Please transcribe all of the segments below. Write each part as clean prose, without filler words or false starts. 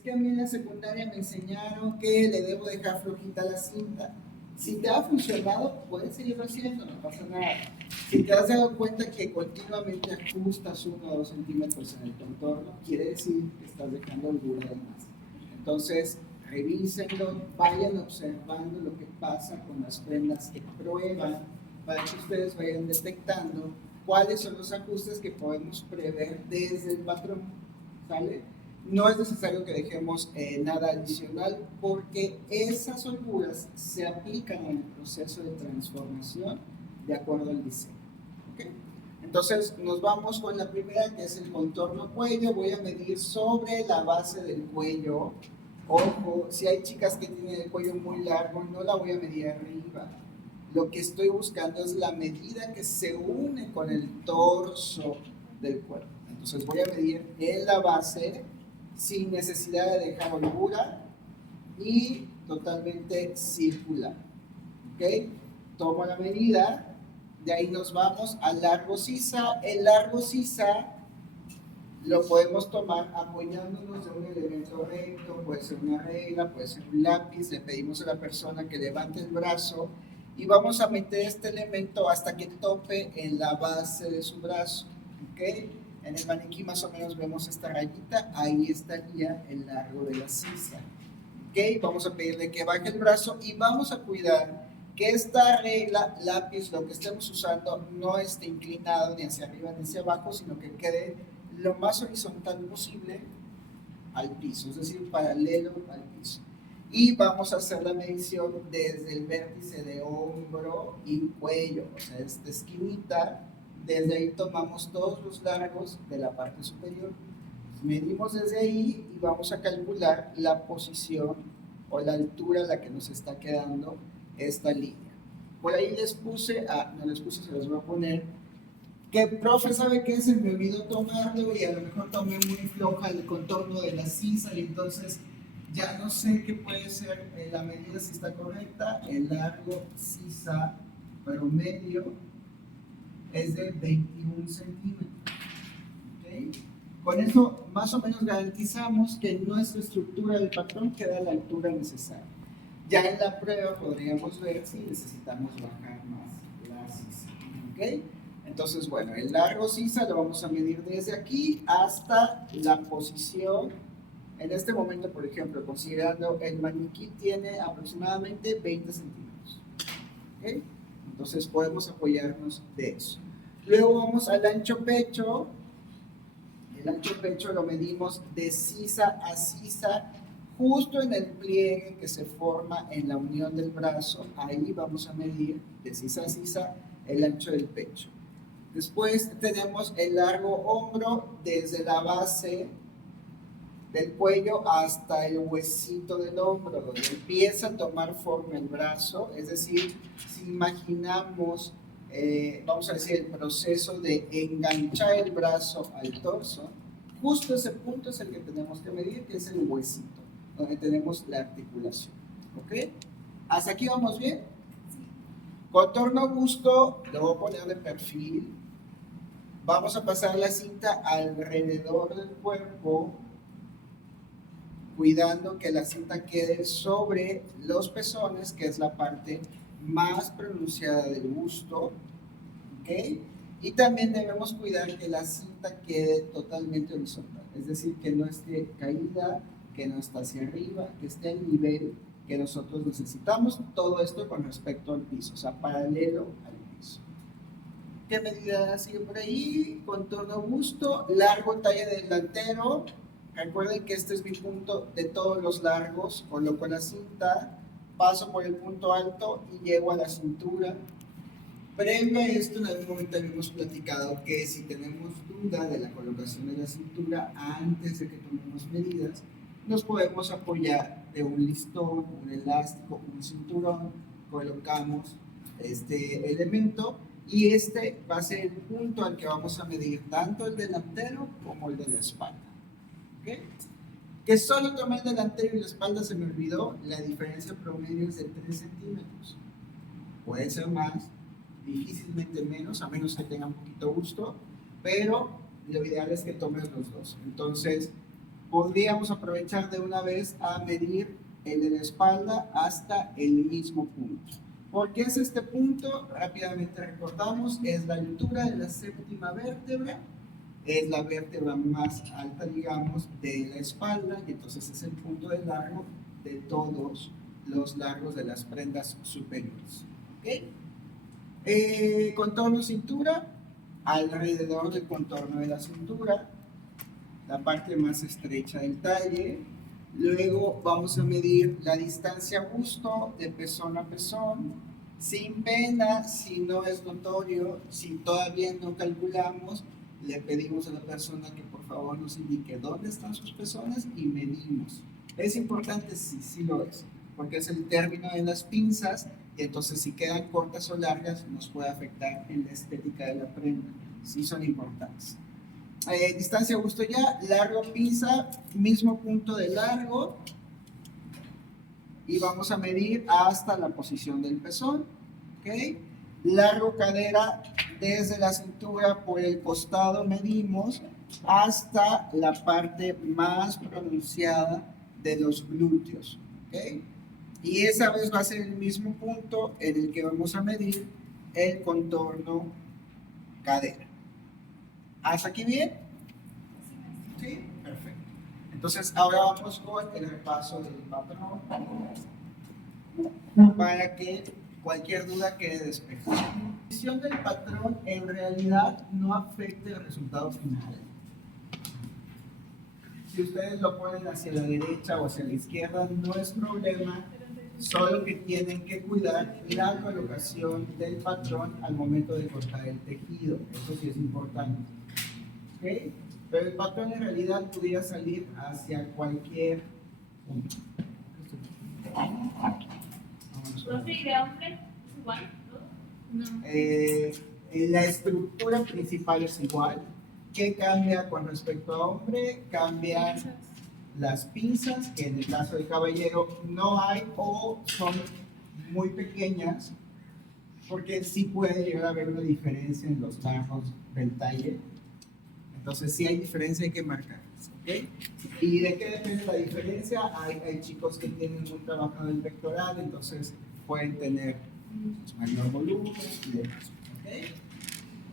Es que a mí en la secundaria me enseñaron que le debo dejar flojita la cinta. Si te ha funcionado, puedes seguirlo haciendo, no pasa nada. Si te has dado cuenta que continuamente ajustas 1 o 2 centímetros en el contorno, quiere decir que estás dejando holgura de más. Entonces, revísenlo, vayan observando lo que pasa con las prendas que prueban para que ustedes vayan detectando cuáles son los ajustes que podemos prever desde el patrón. ¿Sale? No es necesario que dejemos nada adicional porque esas holguras se aplican en el proceso de transformación de acuerdo al diseño. ¿Okay? Entonces nos vamos con la primera, que es el contorno cuello. Voy a medir sobre la base del cuello. Ojo, si hay chicas que tienen el cuello muy largo, no la voy a medir arriba. Lo que estoy buscando es la medida que se une con el torso del cuerpo. Entonces voy a medir en la base sin necesidad de dejar holgura y totalmente circular. ¿Ok? Tomo la medida, de ahí nos vamos al largo sisa. El largo sisa lo podemos tomar apoyándonos de un elemento recto, puede ser una regla, puede ser un lápiz. Le pedimos a la persona que levante el brazo y vamos a meter este elemento hasta que tope en la base de su brazo. ¿Ok? En el maniquí más o menos vemos esta rayita, ahí estaría el largo de la sisa. ¿Ok? Vamos a pedirle que baje el brazo y vamos a cuidar que esta regla, lápiz, lo que estemos usando, no esté inclinado ni hacia arriba ni hacia abajo, sino que quede lo más horizontal posible al piso, es decir, paralelo al piso. Y vamos a hacer la medición desde el vértice de hombro y cuello, o sea, esta esquinita. Desde ahí tomamos todos los largos de la parte superior. Medimos desde ahí y vamos a calcular la posición o la altura a la que nos está quedando esta línea. Por ahí les puse, no les puse, se los voy a poner, que profe, ¿sabe qué? Se me olvidó tomarlo y a lo mejor tomé muy floja el contorno de la sisa y entonces ya no sé qué puede ser la medida, si está correcta. El largo sisa promedio es de 21 centímetros. ¿Okay? Con eso más o menos garantizamos que nuestra estructura del patrón queda a la altura necesaria. Ya en la prueba podríamos ver si necesitamos bajar más la sisa. ¿Okay? Entonces, bueno, el largo sisa lo vamos a medir desde aquí hasta la posición. En este momento, por ejemplo, considerando el maniquí tiene aproximadamente 20 centímetros. ¿Okay? Entonces podemos apoyarnos de eso. Luego vamos al ancho pecho. El ancho pecho lo medimos de sisa a sisa, justo en el pliegue que se forma en la unión del brazo. Ahí vamos a medir de sisa a sisa el ancho del pecho. Después tenemos el largo hombro desde la base del cuello hasta el huesito del hombro, donde empieza a tomar forma el brazo. Es decir, si imaginamos, vamos a decir, el proceso de enganchar el brazo al torso, justo ese punto es el que tenemos que medir, que es el huesito, donde tenemos la articulación. ¿Ok? ¿Hasta aquí vamos bien? Contorno busto, lo voy a poner de perfil. Vamos a pasar la cinta alrededor del cuerpo, cuidando que la cinta quede sobre los pezones, que es la parte más pronunciada del busto. ¿Okay? Y también debemos cuidar que la cinta quede totalmente horizontal, es decir, que no esté caída, que no esté hacia arriba, que esté al nivel que nosotros necesitamos. Todo esto con respecto al piso, o sea, paralelo al piso. ¿Qué medida sigue por ahí? Contorno busto, largo talle delantero. Recuerden que este es mi punto de todos los largos. Coloco la cinta, paso por el punto alto y llego a la cintura. Previo a esto, en algún momento habíamos platicado que si tenemos duda de la colocación de la cintura antes de que tomemos medidas, nos podemos apoyar de un listón, un elástico, un cinturón, colocamos este elemento y este va a ser el punto al que vamos a medir tanto el delantero como el de la espalda. ¿Okay? Que solo tomé el delantero y la espalda, se me olvidó, la diferencia promedio es de 3 centímetros. Puede ser más, difícilmente menos, a menos que tengan un poquito gusto, pero lo ideal es que tomes los dos. Entonces, podríamos aprovechar de una vez a medir el de la espalda hasta el mismo punto. ¿Por qué es este punto? Rápidamente recordamos, es la altura de la séptima vértebra, es la vértebra más alta, digamos, de la espalda, y entonces es el punto de largo de todos los largos de las prendas superiores. ¿Okay? Contorno cintura, alrededor del contorno de la cintura, la parte más estrecha del talle. Luego vamos a medir la distancia busto de pezón a pezón, sin pena, si no es notorio, si todavía no calculamos, le pedimos a la persona que por favor nos indique dónde están sus pezones y medimos. Es importante si sí lo es, porque es el término de las pinzas, y entonces si quedan cortas o largas nos puede afectar en la estética de la prenda. Sí son importantes. Distancia busto ya, largo pinza, mismo punto de largo, y vamos a medir hasta la posición del pezón. ¿Okay? Largo cadera desde la cintura por el costado medimos hasta la parte más pronunciada de los glúteos. ¿Okay? Y esa vez va a ser el mismo punto en el que vamos a medir el contorno cadera. ¿Hasta aquí bien? Sí, perfecto. Entonces ahora vamos con el repaso del patrón para que cualquier duda quede despejada. La posición del patrón en realidad no afecta el resultado final. Si ustedes lo ponen hacia la derecha o hacia la izquierda, no es problema, solo que tienen que cuidar la colocación del patrón al momento de cortar el tejido. Eso sí es importante. ¿Okay? Pero el patrón en realidad pudiera salir hacia cualquier punto. ¿Profe, y de hombre es igual? ¿No? La estructura principal es igual. ¿Qué cambia con respecto a hombre? Cambian las pinzas, que en el caso del caballero no hay o son muy pequeñas, porque sí puede llegar a haber una diferencia en los largos del talle. Entonces, si hay diferencia, hay que marcarlas, ¿ok? ¿Y de qué depende la diferencia? Hay chicos que tienen muy trabajado el pectoral, entonces pueden tener mayor volumen y demás, ¿ok?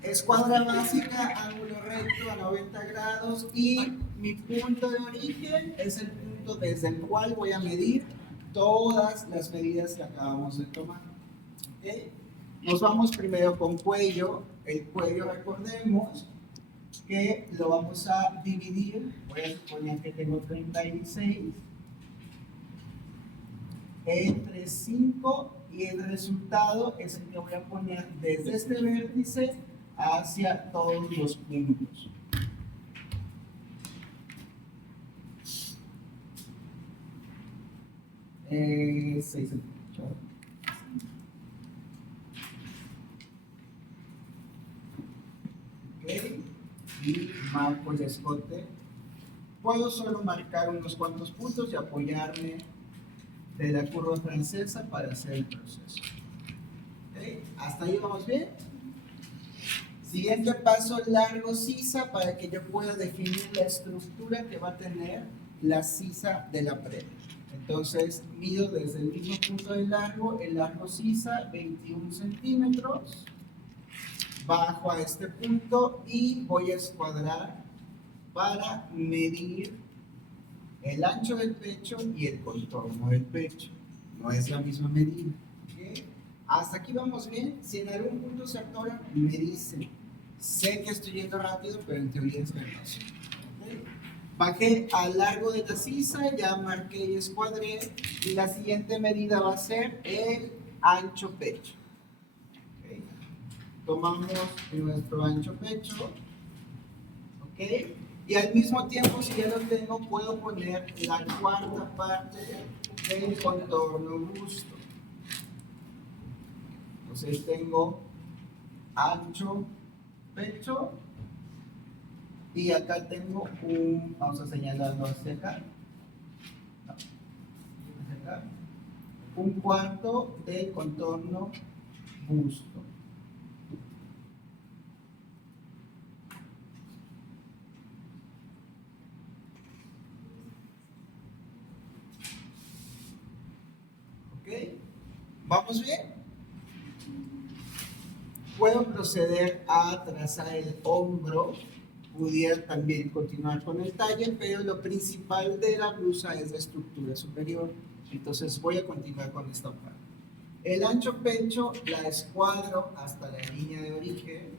Escuadra básica, ángulo recto a 90 grados, y mi punto de origen es el punto desde el cual voy a medir todas las medidas que acabamos de tomar, ¿ok? Nos vamos primero con cuello. El cuello, recordemos que lo vamos a dividir. Voy a suponer que tengo 36 entre 5, y el resultado es el que voy a poner desde este vértice hacia todos los puntos. Eh, 6 centímetros. Ok, y marco el escote. Puedo solo marcar unos cuantos puntos y apoyarme de la curva francesa para hacer el proceso. ¿Okay? ¿Hasta ahí vamos bien? Siguiente paso, largo sisa, para que yo pueda definir la estructura que va a tener la sisa de la prenda. Entonces, mido desde el mismo punto de largo, el largo sisa, 21 centímetros. Bajo a este punto y voy a escuadrar para medir el ancho del pecho y el contorno del pecho. No es la misma medida. ¿Okay? Hasta aquí vamos bien. Si en algún punto se atoran, me dicen. Sé que estoy yendo rápido, pero en teoría es verdad. ¿Okay? Bajé al largo de la sisa, ya marqué y escuadré, y la siguiente medida va a ser el ancho pecho. ¿Okay? Tomamos nuestro ancho pecho, ¿ok? Y al mismo tiempo, si ya lo tengo, puedo poner la cuarta parte del contorno busto. Entonces tengo ancho pecho, y acá tengo vamos a señalarlo hacia acá, un cuarto del contorno busto. ¿Vamos bien? Puedo proceder a trazar el hombro. Pudiera también continuar con el talle, pero lo principal de la blusa es la estructura superior. Entonces voy a continuar con esta parte. El ancho pecho la escuadro hasta la línea de origen.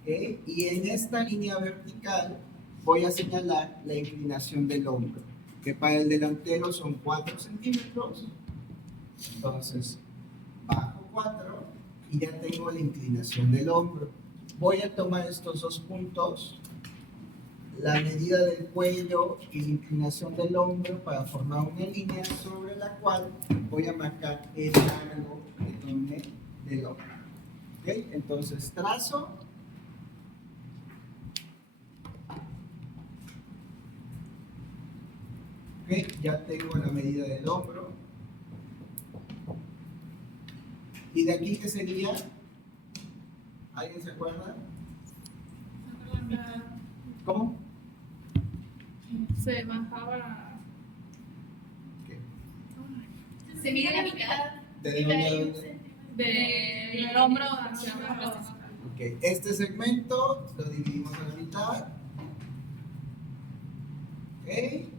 ¿Okay? Y en esta línea vertical voy a señalar la inclinación del hombro, que para el delantero son 4 centímetros. Entonces, bajo 4 y ya tengo la inclinación del hombro. Voy a tomar estos dos puntos, la medida del cuello y la inclinación del hombro para formar una línea sobre la cual voy a marcar el largo que tome del hombro. ¿Okay? Entonces, trazo. Okay, ya tengo la medida del hombro. ¿Y de aquí qué sería? ¿Alguien se acuerda? ¿Cómo? Se bajaba. ¿Qué? Se mide la mitad. ¿De dónde? Del hombro hacia abajo. Ok, este segmento lo dividimos a la mitad. Ok,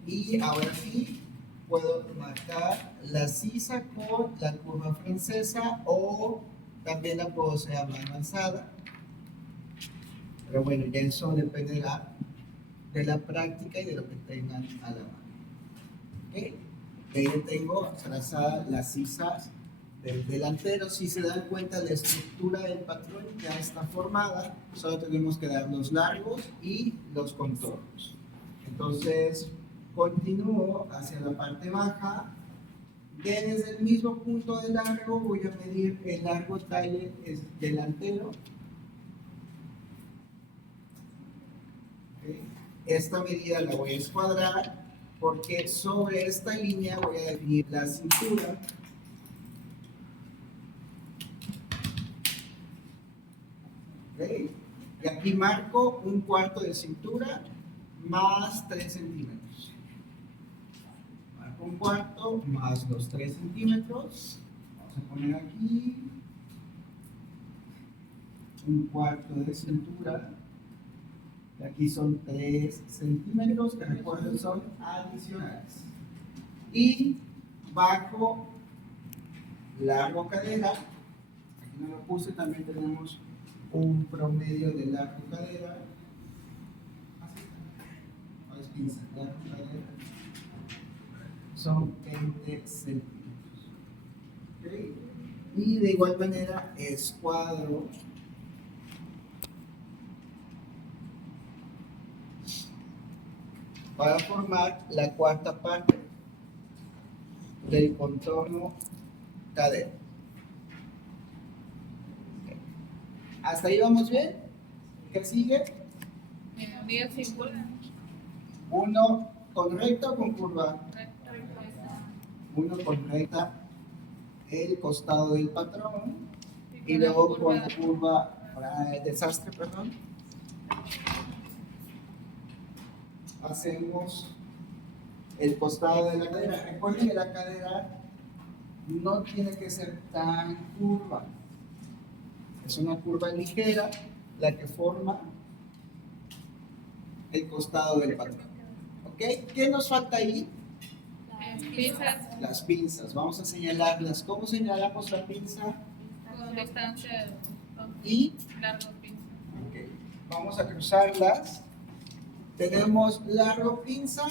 y ahora sí puedo marcar la sisa con la curva francesa o también la puedo hacer a mano alzada. Pero bueno, ya eso depende de la práctica y de lo que tengan a la mano. ¿Okay? Ahí tengo trazadas las sisas del delantero. Si se dan cuenta, la estructura del patrón ya está formada. Solo tenemos que dar los largos y los contornos. Entonces, continúo hacia la parte baja. Desde el mismo punto de largo voy a medir el largo talle delantero. ¿Okay? Esta medida la voy a escuadrar porque sobre esta línea voy a definir la cintura. ¿Okay? Y aquí marco 1/4 de cintura más 3 centímetros. Marco 1/4 más los 3 centímetros. Vamos a poner aquí 1/4 de cintura. Y aquí son 3 centímetros, que recuerden son adicionales. Y bajo largo cadera, aquí no lo puse, también tenemos un promedio de largo cadera. No es pinza, largo cadera. Son 20 centímetros. ¿Okay? Y de igual manera escuadro para formar la cuarta parte del contorno cadera. ¿Hasta ahí vamos bien? ¿Qué sigue? Medio círculo. Uno con recta o con curva. Uno con recta el costado del patrón y luego con la curva, desastre, perdón. Hacemos el costado de la cadera. Recuerden que la cadera no tiene que ser tan curva. Es una curva ligera la que forma el costado del patrón. ¿Ok? ¿Qué nos falta ahí? Las pinzas Las pinzas. Vamos a señalarlas. ¿Cómo señalamos la pinza? con distancia Y largo pinza. okay, vamos a cruzarlas. Tenemos largo pinza,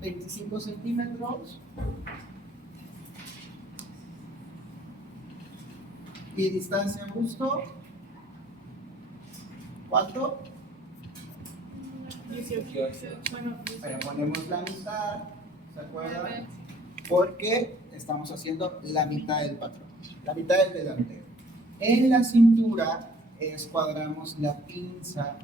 25 centímetros. Y distancia busto, ¿cuánto? 18. Bueno, Pero ponemos la mitad, ¿se acuerdan? Porque estamos haciendo la mitad del patrón, la mitad del delantero. En la cintura escuadramos la pinza,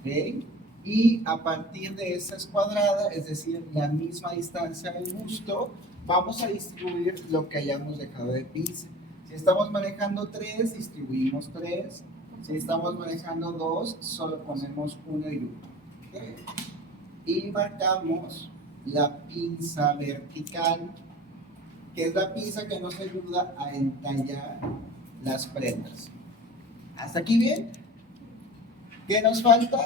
¿ok? Y a partir de esa escuadrada, es decir, la misma distancia del busto, vamos a distribuir lo que hayamos dejado de pinza. Si estamos manejando 3, distribuimos 3. Si estamos manejando 2, solo ponemos 1 y 1. ¿Okay? Y marcamos la pinza vertical, que es la pinza que nos ayuda a entallar las prendas. ¿Hasta aquí bien? ¿Qué nos falta?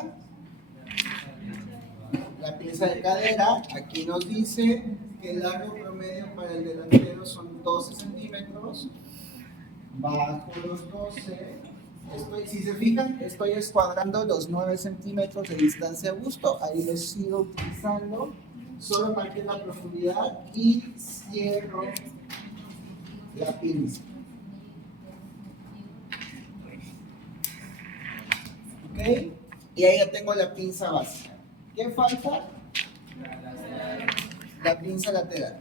La pinza de cadera. Aquí nos dice que el largo promedio para el delantero son 12 centímetros. Bajo los 12. Si se fijan, estoy escuadrando los 9 centímetros de distancia a busto. Ahí los sigo utilizando. Solo marqué la profundidad y cierro la pinza. ¿Ok? Y ahí ya tengo la pinza básica. ¿Qué falta? La pinza lateral.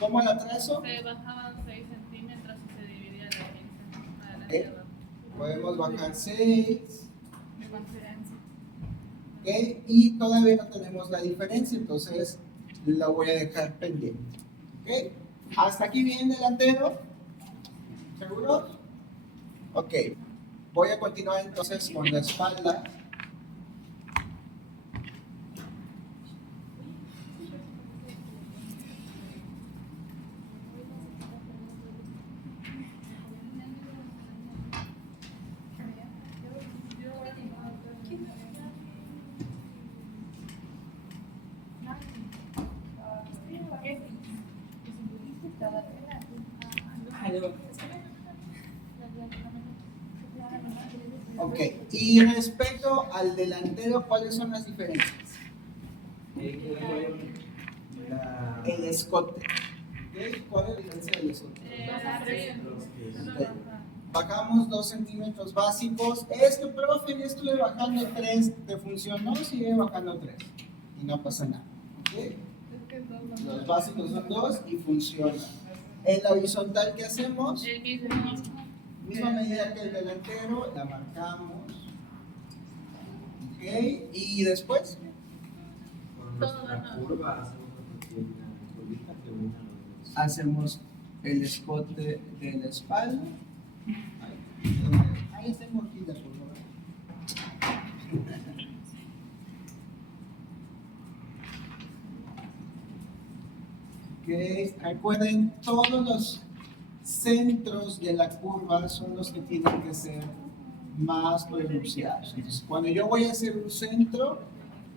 ¿Cómo la trazo? Se bajaban 6 centímetros y se dividía la pinza. Adelante Ok. y abajo. Podemos bajar 6. De conferencia. ¿Ok? Y todavía no tenemos la diferencia, entonces la voy a dejar pendiente. ¿Ok? Hasta aquí bien delantero. ¿Seguros? Ok. Voy a continuar entonces con la espalda. Ok, y respecto al delantero, ¿cuáles son las diferencias? El escote. ¿Ok? ¿Cuál es la diferencia del escote? Ok. Bajamos 2 centímetros básicos. Es que, profe, yo estuve bajando 3. ¿Te funcionó? Sigue bajando 3. Y no pasa nada. ¿Ok? Los básicos son 2 y funciona. En la horizontal, ¿qué hacemos? El mismo. Misma medida que el delantero, la marcamos. ¿Ok? Y después, Con nuestra curva hacemos una pequeña curvita que une a los dos. hacemos el escote de la espalda. Ahí tengo aquí la curva. Ok, recuerden, todos los centros de la curva son los que tienen que ser más pronunciados. Entonces, cuando yo voy a hacer un centro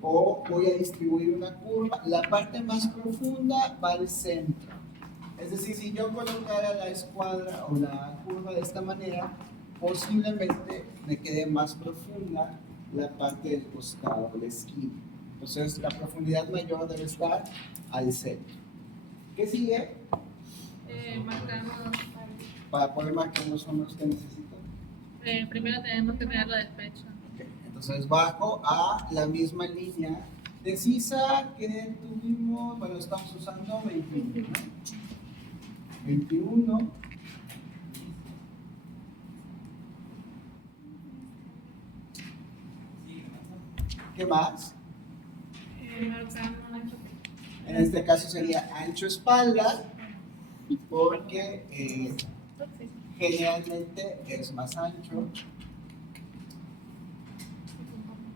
o voy a distribuir una curva, la parte más profunda va al centro. Es decir, si yo colocara la escuadra o la curva de esta manera, posiblemente me quede más profunda la parte del costado, la esquina. Entonces, la profundidad mayor debe estar al centro. ¿Qué sigue? Marcamos. Para poder marcar los hombros que necesito. Primero tenemos que mirar lo del pecho. Ok, entonces bajo a la misma línea de sisa que tuvimos, bueno, estamos usando 21, ¿no? 21. ¿Qué más? Marcamos. En este caso sería ancho espalda, porque generalmente es más ancho.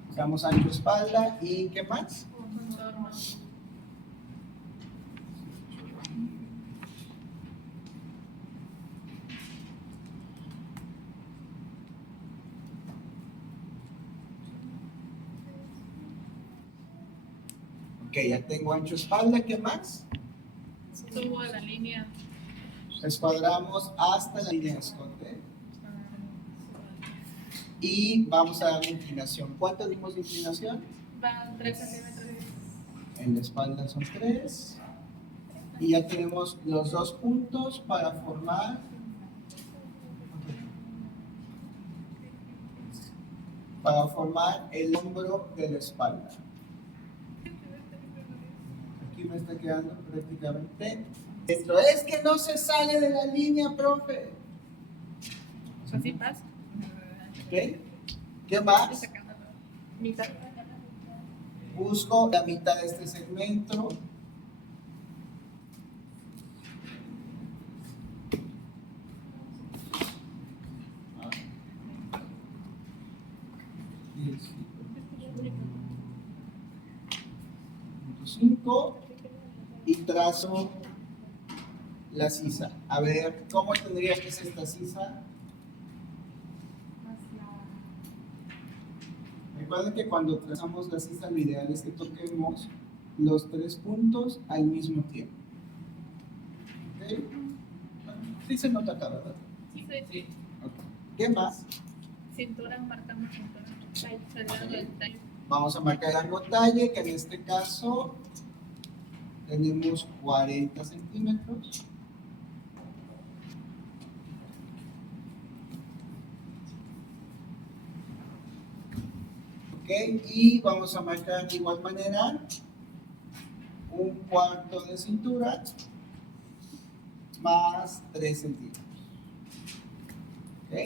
Usamos ancho espalda y ¿qué más? Contorno. Ok, ya tengo ancho espalda, ¿qué más? Subo a la línea. Escuadramos hasta la línea de escote y vamos a dar la inclinación. ¿Cuánto dimos de inclinación? Van 3 centímetros. En la espalda son 3. Y ya tenemos los 2 puntos para formar el hombro de la espalda. Aquí me está quedando prácticamente dentro. Es que no se sale de la línea, profe. Así pasa. ¿Ok? ¿Qué más? Mitad. Busco la mitad de este segmento. Punto 5. y trazo la sisa. A ver, ¿cómo tendría que ser esta sisa? Recuerden que cuando trazamos la sisa, lo ideal es que toquemos los 3 puntos al mismo tiempo. ¿Ok? Sí se nota acá, ¿verdad? Sí, sí. Ok. ¿Qué más? Cintura, marcamos cintura. Al lado del tallo. Vamos a marcar algo talle, que en este caso tenemos 40 centímetros. Ok, y vamos a marcar de igual manera un cuarto de cintura más 3 centímetros. Ok.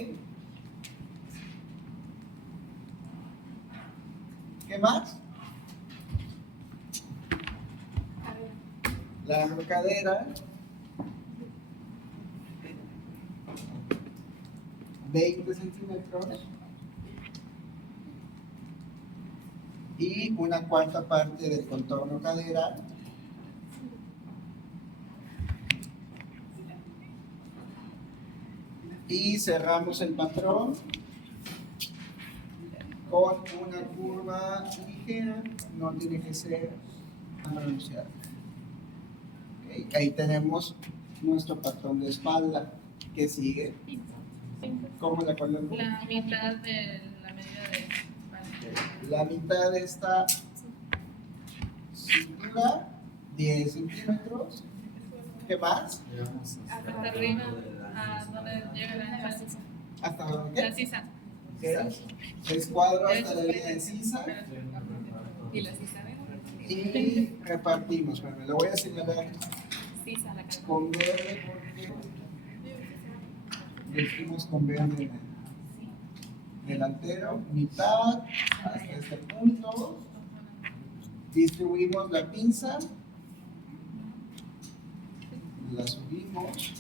¿Qué más? La cadera, 20 centímetros y una cuarta parte del contorno cadera, y cerramos el patrón con una curva ligera, no tiene que ser pronunciada. Okay. Ahí tenemos nuestro patrón de espalda. ¿Qué sigue? ¿Cómo la colocamos? La mitad de la medida de espalda. La mitad de esta cintura, 10 centímetros. ¿Qué más? Llegamos Hasta arriba, a donde llega la sisa. ¿Hasta dónde? La sisa. Escuadro hasta la línea de sisa Y la sisa, y repartimos. Bueno, lo voy a señalar sisa la cara. con verde porque lo hicimos con verde delantero, mitad hasta este punto. Distribuimos la pinza, la subimos.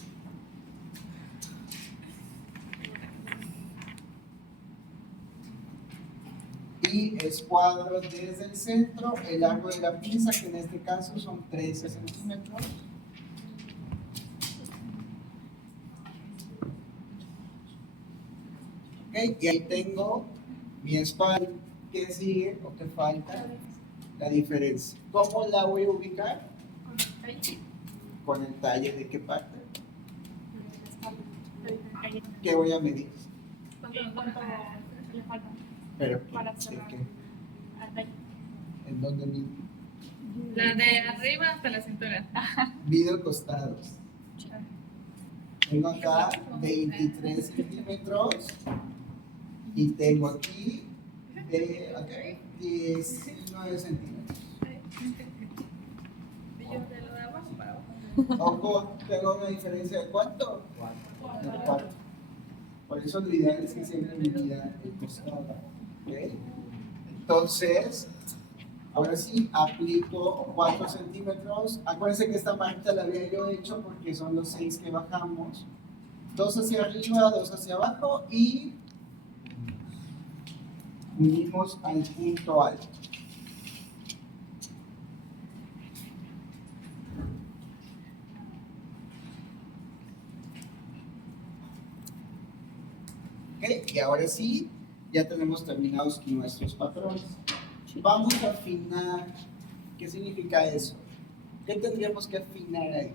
Y escuadro desde el centro el largo de la pinza, que en este caso son 13 centímetros. Okay, y ahí tengo mi espalda. ¿Qué sigue o qué falta? La diferencia. ¿Cómo la voy a ubicar? Con el talle de qué parte. ¿Qué voy a medir? ¿Cuánto le falta? Pero, Para ¿de cerrar. qué? ¿En dónde mido? La de arriba hasta la cintura. Mido costados. Tengo acá 23 centímetros y tengo aquí 19 centímetros. Y yo de lo de abajo para abajo. Ojo, tengo una diferencia de ¿cuánto? De 4. Por eso lo ideal es que siempre me mida el costado. ¿Okay? Entonces, ahora sí, aplico 4 centímetros. Acuérdense que esta marca la había yo hecho porque son los 6 que bajamos. 2 hacia arriba, 2 hacia abajo y unimos al punto alto. Okay, y ahora sí, ya tenemos terminados nuestros patrones. Vamos a afinar. ¿Qué significa eso? ¿Qué tendríamos que afinar ahí?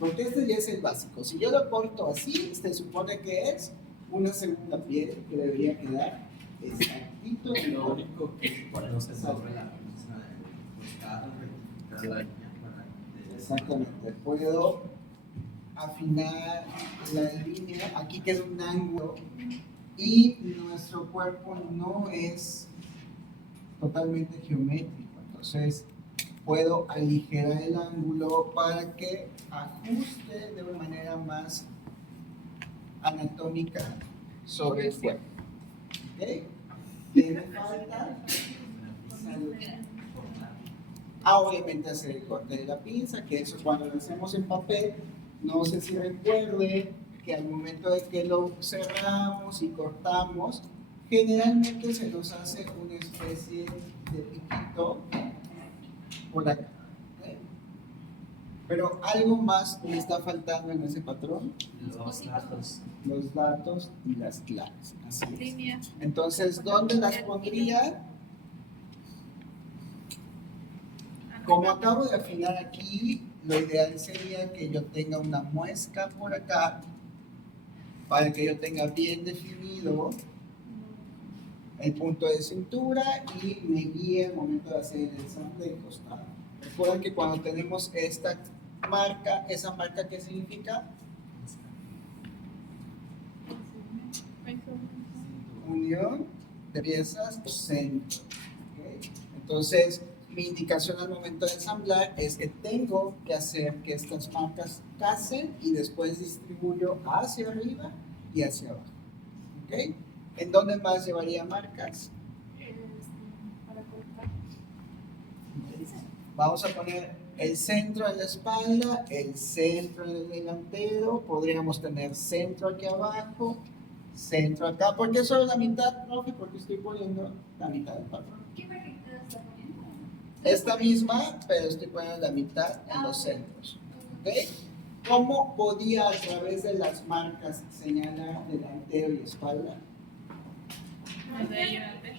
Porque este ya es el básico. Si yo lo corto así, se supone que es una segunda piel que debería quedar exactito. Lo único que cuando se sobre la pinza del costado, rectificar la línea para Exactamente. Puedo afinar la línea. Aquí queda un ángulo y nuestro cuerpo no es totalmente geométrico. Entonces, puedo aligerar el ángulo para que ajuste de una manera más anatómica sobre el cuerpo. ¿Ok? ¿Qué me falta? Obviamente hacer el corte de la pinza, que eso cuando lo hacemos en papel, no sé si recuerde que al momento de que lo cerramos y cortamos, Generalmente se nos hace una especie de piquito por acá. ¿Ok? Pero algo más me está faltando en ese patrón, Los datos. los datos y las claves. Así es. Línea. Entonces, ¿dónde las pondría? Como acabo de afinar aquí, lo ideal sería que yo tenga una muesca por acá para que yo tenga bien definido el punto de cintura y me guíe al momento de hacer el ensamble de costado. Recuerden que cuando tenemos esta marca, ¿esa marca qué significa? Unión de piezas o centro. ¿Ok? Entonces, mi indicación al momento de ensamblar es que tengo que hacer que estas marcas casen y después distribuyo hacia arriba y hacia abajo. ¿Ok? ¿En dónde más llevaría marcas? Para cortar. Vamos a poner el centro en la espalda, el centro en el delantero, podríamos tener centro aquí abajo, centro acá. ¿Por qué solo la mitad, profe? Porque estoy poniendo la mitad del patrón. ¿Qué marquita está poniendo? Esta misma, pero estoy poniendo la mitad en los centros. ¿Ok? ¿Cómo podía a través de las marcas señalar delantero y espalda? Los de ahí adelante.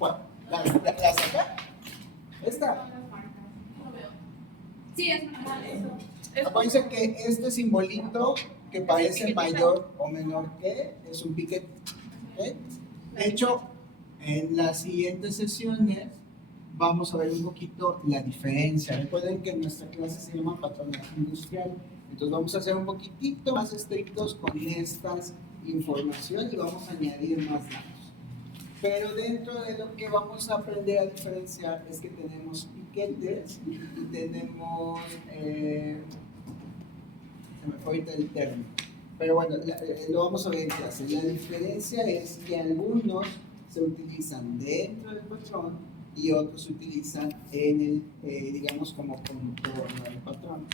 Bueno, las acá. Esta. No veo. Sí, es normal eso. Acuérdense que este simbolito que parece mayor o menor que es un piquete. ¿Ok? De hecho, en las siguientes sesiones vamos a ver un poquito la diferencia. Recuerden que nuestra clase se llama patronaje industrial. Entonces vamos a ser un poquitito más estrictos con estas informaciones y vamos a añadir más datos. Pero dentro de lo que vamos a aprender a diferenciar es que tenemos piquetes y tenemos, se me fue ahorita el término, pero bueno, lo vamos a ver en clase. La diferencia es que algunos se utilizan dentro del patrón y otros se utilizan en el, digamos, como contorno del patrón.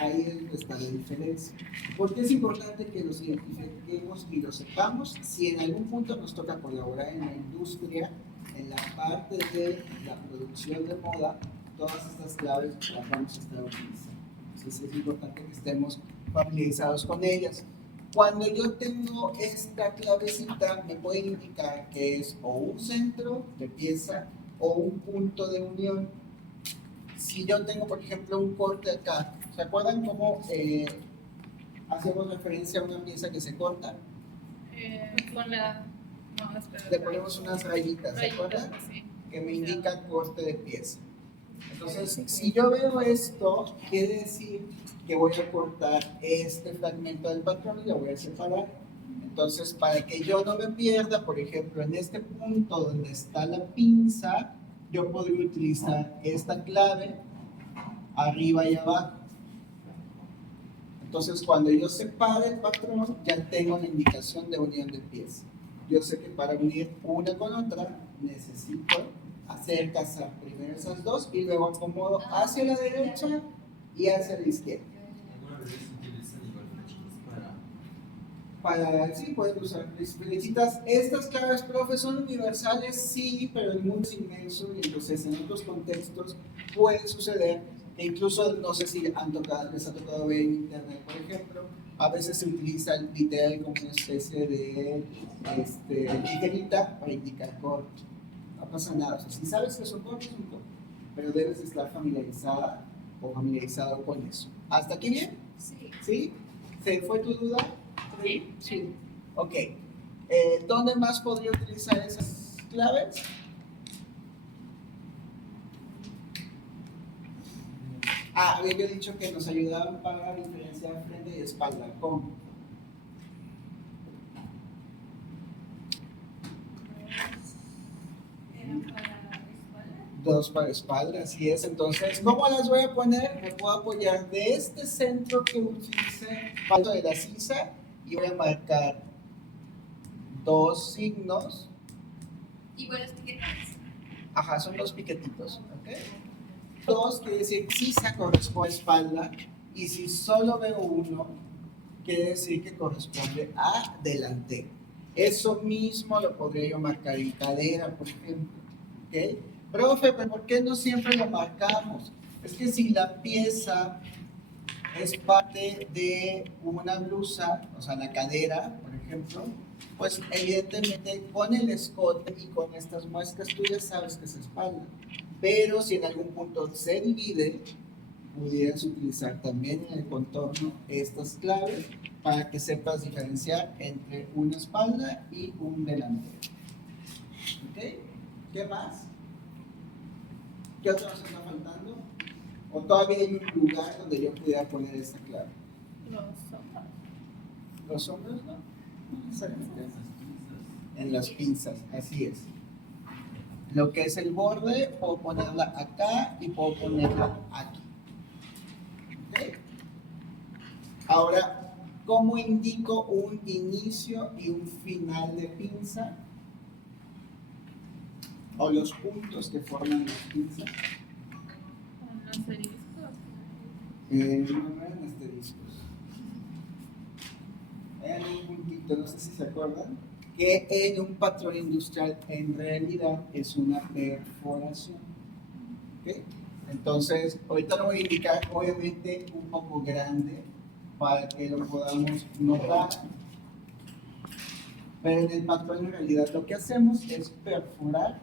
Ahí es donde está la diferencia. Porque es importante que los identifiquemos y los sepamos si en algún punto nos toca colaborar en la industria, en la parte de la producción de moda, todas estas claves las vamos a estar utilizando. Entonces es importante que estemos familiarizados con ellas. Cuando yo tengo esta clavecita, me puede indicar que es o un centro de pieza o un punto de unión. Si yo tengo, por ejemplo, un corte acá, ¿se acuerdan cómo hacemos referencia a una pieza que se corta? Con la. No, espera. Le ponemos unas rayitas, ¿se acuerdan? Sí. Que me indica corte de pieza. Entonces, si yo veo esto, quiere decir que voy a cortar este fragmento del patrón y lo voy a separar. Entonces, para que yo no me pierda, por ejemplo, en este punto donde está la pinza, yo podría utilizar esta clave arriba y abajo. Entonces, cuando yo separe el patrón, ya tengo la indicación de unión de pieza. Yo sé que para unir una con otra, necesito hacer casar primero esas dos y luego acomodo hacia la derecha y hacia la izquierda. Algunas veces se utilizan igual flechitas Sí, pueden usar flechitas. Estas claves, profe, son universales, sí, pero el mundo es inmenso y entonces en otros contextos puede suceder que incluso, no sé si les ha tocado ver en internet, por ejemplo, a veces se utiliza el literal como una especie de tijerita para indicar corte. No pasa nada, o sea, si sabes que es un corte, pero debes estar familiarizada o familiarizado con eso. ¿Hasta aquí bien? Sí. ¿Sí? ¿Se fue tu duda? Sí. Sí. Ok. ¿Dónde más podría utilizar esas claves? Había yo dicho que nos ayudaban para diferenciar frente y espalda. ¿Cómo? ¿Eran para la espalda? Dos para espalda, así es. Entonces, ¿cómo las voy a poner? Me puedo apoyar de este centro que utilicé, paso de la sisa, y voy a marcar dos signos. ¿Y buenas piquetas? Ajá, son dos piquetitos, ¿ok? Dos quiere decir que sisa corresponde a espalda, y si solo veo uno, quiere decir que corresponde a delantero. Eso mismo lo podría yo marcar en cadera, por ejemplo. ¿Ok? Profe, pero ¿por qué no siempre lo marcamos? Es que si la pieza es parte de una blusa, o sea, la cadera, por ejemplo, pues evidentemente con el escote y con estas muescas tú ya sabes que es espalda. Pero si en algún punto se divide, pudieras utilizar también en el contorno estas claves para que sepas diferenciar entre una espalda y un delantero. ¿Ok? ¿Qué más? ¿Qué otro nos está faltando? ¿O todavía hay un lugar donde yo pudiera poner esta clave? Los hombros. ¿Los hombros no? No necesariamente. En las pinzas, así es. Lo que es el borde, puedo ponerla acá y puedo ponerla aquí. ¿Ok? Ahora, ¿cómo indico un inicio y un final de pinza? O los puntos que forman las pinzas. Con asteriscos. No eran asteriscos. Eran un puntito, no sé si se acuerdan, que en un patrón industrial en realidad es una perforación. ¿Ok? Entonces, ahorita lo voy a indicar obviamente un poco grande para que lo podamos notar. Pero en el patrón en realidad lo que hacemos es perforar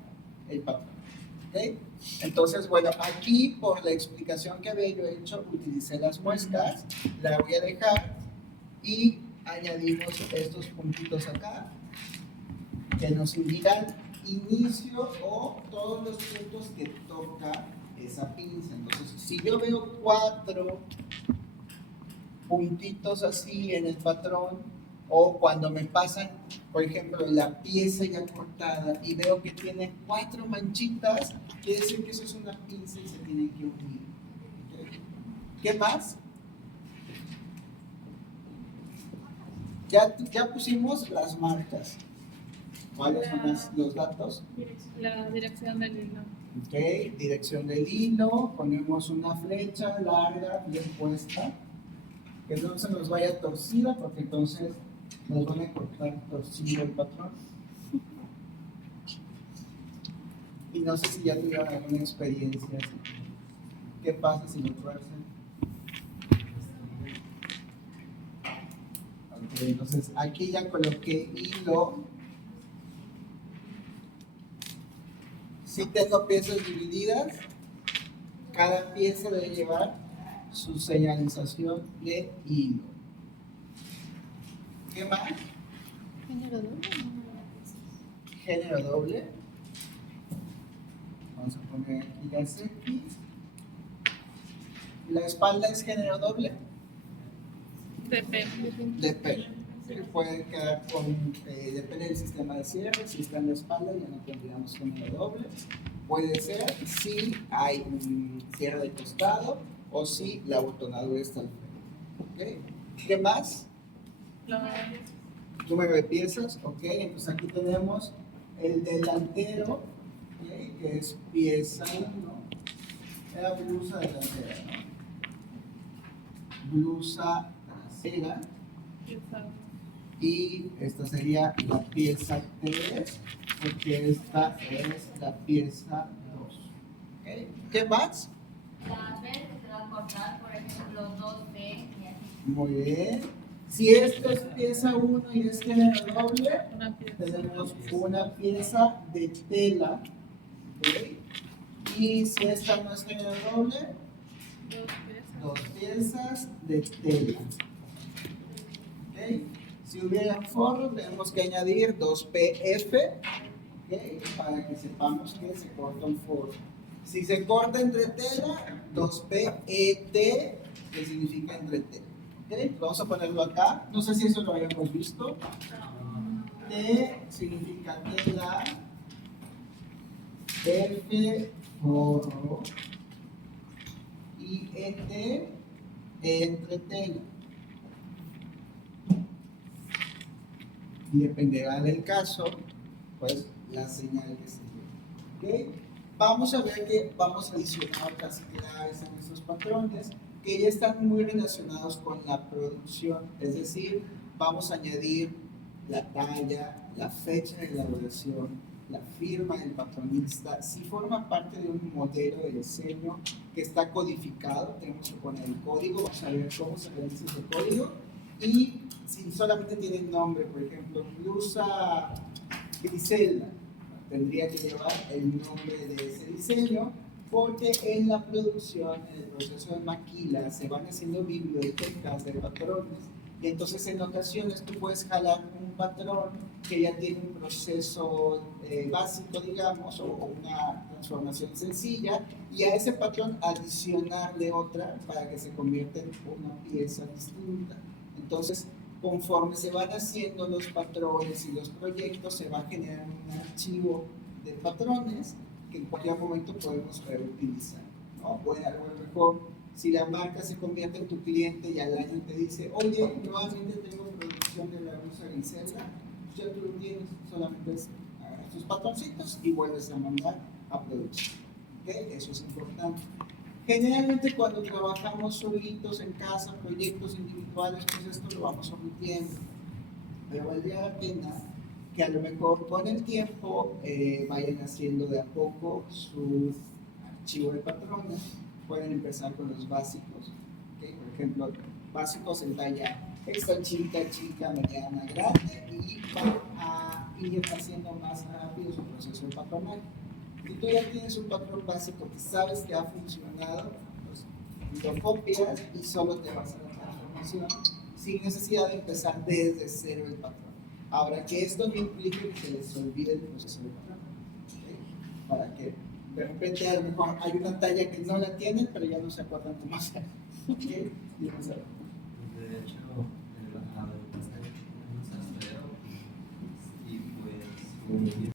el patrón. ¿Ok? Entonces, bueno, aquí por la explicación que había yo hecho, utilicé las muescas, la voy a dejar y añadimos estos puntitos acá que nos indican inicio o todos los puntos que toca esa pinza. Entonces, si yo veo 4 puntitos así en el patrón, o cuando me pasan, por ejemplo, la pieza ya cortada y veo que tiene 4 manchitas, quiere decir que eso es una pinza y se tienen que unir. ¿Okay? ¿Qué más? Ya pusimos las marcas. ¿Cuáles son los datos? La dirección del hilo. Ok, dirección del hilo, ponemos una flecha larga, bien puesta, que no se nos vaya torcida, porque entonces nos van a cortar torcido el patrón. Y no sé si ya tuvieron alguna experiencia así. ¿Qué pasa si lo tuercen? Ok, entonces aquí ya coloqué hilo. Si tengo piezas divididas, cada pieza debe llevar su señalización de hilo. ¿Qué más? Género doble. Género doble. Vamos a poner aquí las X. La espalda es género doble. Depende. Depende. Puede quedar con, depende del sistema de cierre. Si está en la espalda ya no tendríamos género doble. Puede ser si hay un cierre de costado o si la abotonadura está al frente. ¿Ok? ¿Qué más? Los Número de piezas. Ok, entonces aquí tenemos el delantero, ¿ok? Que es pieza 1. Era blusa delantera, ¿no? Blusa trasera. piezas. Y esta sería la pieza 3, porque esta es la pieza 2. ¿Okay? ¿Qué más? Las veces que se va a cortar, por ejemplo, 2B y así. Muy bien. Si esto es pieza 1 y es género doble, Una pieza. tenemos una pieza de tela. ¿Okay? Y si esta no es género doble, Dos piezas. 2 piezas de tela. ¿Okay? Si hubiera forro, tenemos que añadir 2 PF, ¿okay? Para que sepamos que se corta un forro. Si se corta entre tela, 2 PET, que significa entre tela. ¿Okay? Vamos a ponerlo acá. No sé si eso lo habíamos visto. T significa tela, F, forro, y ET, entre tela. Y dependerá del caso, pues la señal que se lleve. ¿Okay? Vamos a ver que vamos a adicionar otras claves en estos patrones que ya están muy relacionados con la producción, es decir, vamos a añadir la talla, la fecha de elaboración, la firma del patronista, si forma parte de un modelo de diseño que está codificado, tenemos que poner el código, vamos a ver cómo se realiza ese código, y si solamente tiene nombre, por ejemplo, blusa Griselda, tendría que llevar el nombre de ese diseño, porque en la producción, en el proceso de maquila, se van haciendo bibliotecas de patrones, y entonces en ocasiones tú puedes jalar un patrón que ya tiene un proceso básico, digamos, o una transformación sencilla, y a ese patrón adicionarle otra para que se convierta en una pieza distinta. Entonces, conforme se van haciendo los patrones y los proyectos, se va generando un archivo de patrones que en cualquier momento podemos reutilizar, ¿no? Bueno, a lo mejor, si la marca se convierte en tu cliente y al año te dice, oye, nuevamente tengo producción de la blusa Griselda, ya tú lo tienes, solamente es agarrar tus patroncitos y vuelves a mandar a producción. ¿Okay? Eso es importante. Generalmente cuando trabajamos solitos en casa, proyectos individuales, pues esto lo vamos omitiendo. Pero valdría la pena que a lo mejor con el tiempo vayan haciendo de a poco su archivo de patrones. Pueden empezar con los básicos. ¿Okay? Por ejemplo, básicos en talla extra chica, mediana, grande, y van a ir haciendo más rápido su proceso de patronaje. Si tú ya tienes un patrón básico que sabes que ha funcionado, pues lo copias y solo te vas a la transformación sin necesidad de empezar desde cero el patrón. Ahora, que esto no implique que se les olvide el proceso de patrón, ¿okay? Para que de repente a lo mejor hay una talla que no la tienen, pero ya no se acuerdan cómo hacer. ¿Okay? Y vamos a ver. De hecho, la educación es un rastreo y pues